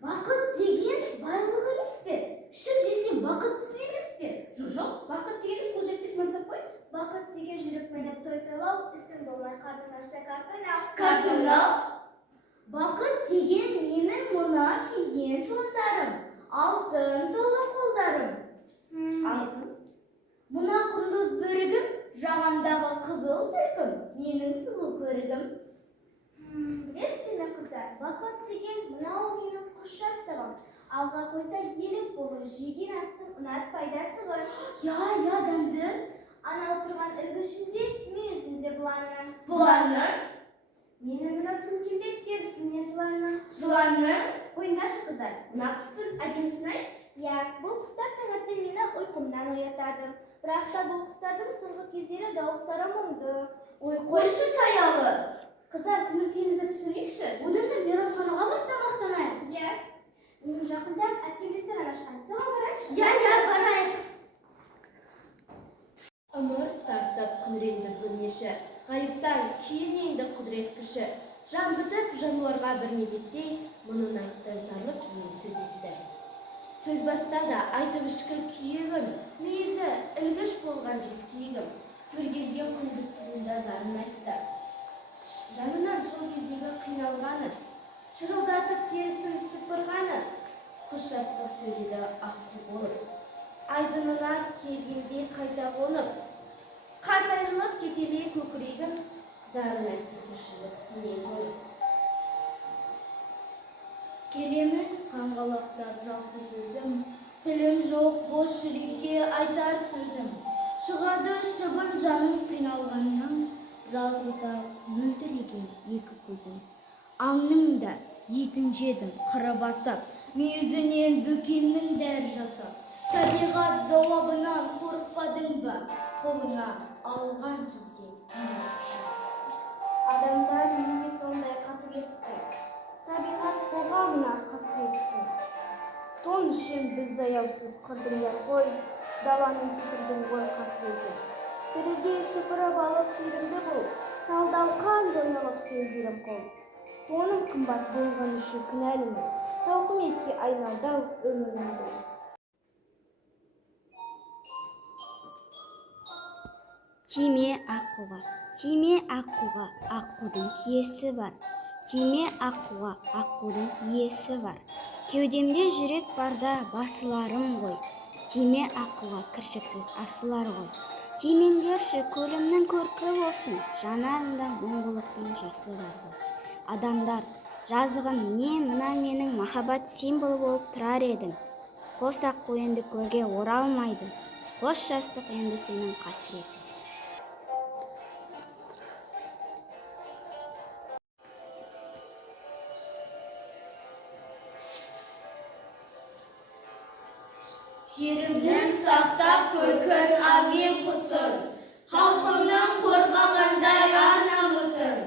Бақыт деген байлық емес пе? Ішіп жесең бақытсыз емес пе? Жоқ, бақыт дегеніміз қол жетпес мансап қой. Бақыт деген жүрек майдап той тойлау, ісің болмай қатын ашса картонау. Картонау. Бақыт деген менің мына киген шондарым, алтын толы қолдарым. Алтын. Мына құндыз бөрігім, жағамдағы қызыл түлкім, менің сұлу көрігім. Білесіздер ме қыздар, бақыт деген мынау менің құс жастығым. Алға қойса елік болу, жеген астың ұнат пайдасы ғой. Я, дәмді. Анау тұрған ілгішімде, мүйізінде бұланның. Бұланның. Менің мына сөмкемде терісіне жыланның. Жыланның. Ойындашы қыздар, Мына құстың әдемісін-ай. бұл құстар таңертең мені ұйқымнан оятады. Бірақ та бұл құстардың соңғы кездері дауыстары мұңды. Қойшы саялы. Қыздар, көңіл-күйімізді түсірейікші. Одан да мейрамханаға барып тамақтанайық. Иә. Менің жақында әпкем ресторан ашқан. Соған барайықшы. Я, барайық. Ымырт тартып күңіренді бөлмеші, ғайыптан кейін енді құдірет күші. Жан бітіп жануарға бір мезеттей, мұнын айтты зарлы күйін сөз етті. Сөз бастарда айтып ішкі күйігін, мүйізі ілгіш болған жескиігім, төргелген күндіз туында зарын айтты. Жанынан сол кездегі қиналғаны, шырылдатып терісін сыпырғаны, құс жастық сөйледі аққу болып. Айдынына келгендей қайта қонып, қас айрылып кетелей көкірегін, зарын айтты тіршілік дүние толып. Келемін қаңғалақтап жалпы сөзім, тілім жоқ бос жүрекке айтар сөзім. Шығады шыбын жаным қиналғаннан, жалғыз ақ мөлдіреген екі көзім. Аңның да етін жедім қыры басып, мүйізінен бөкеннің дәр жасап. Табиғат жауабынан қорықпадың ба, қолыңа алған кезде адамдар неге сондай қатыгезсің? Табиғат қоғамына қасіретсің. Тон үшін бізді аяусыз қырдыңдар ғой, даланың кетірдің ғой қасіреті. Тірідей сыпырып алып тиімді бұл, талдалқан доялып сөздерім қол. Тоным қымбат болған үшін кінәлімін, тауқыметке айналдау өмірім бұл. Тиме аққуға, аққудың киесі бар. Тиме аққуға, аққудың иесі бар. Кеудемде жүрек барда басыларым ғой. Тиме аққуға, кіршіксіз асылар ғой. Тимеңдерші, көлімнің көркі болсын, жанарында мұңғылықтың жасы бар ғой. Адамдар, жазығын не мына менің махаббат символы болып тұрар едім. Қос аққу енді көрге оралмайды, қос жастық енді сенің қасіретің. Жерімнің сақтап көркін абен құсын, халқымның қорғағандай ар намысын,